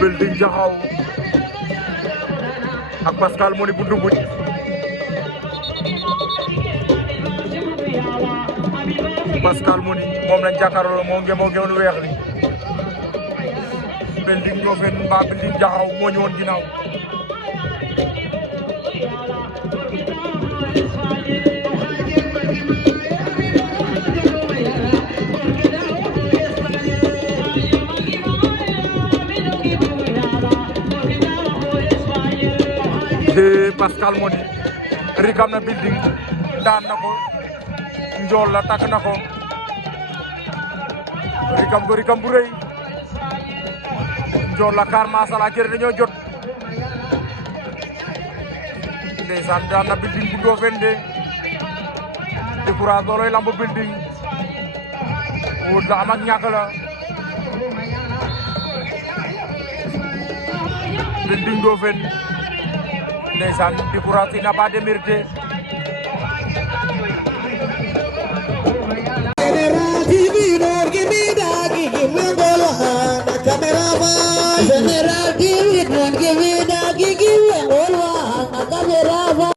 Building Jaxaw ak Pascal Moni bu Ndumbuj Pascal Moni moom lañ jàkkaarloo moo ngeewoon weex li Building Ndofène mbaa Building Jaxaw moo ñëwoon ginnaaw Pascal Moni rikam na Building daan na ko njool la takk na ko rikam bu rëy njool la kaar masala jëre dañoo jot ndeysaan daan na Building bu Ndofène de décourage looloy lamb Building wut la am ak ñàkk la Building Ndofène ndeysaan décourage il n'a pas démérité TV, no, give me that, give me the camera.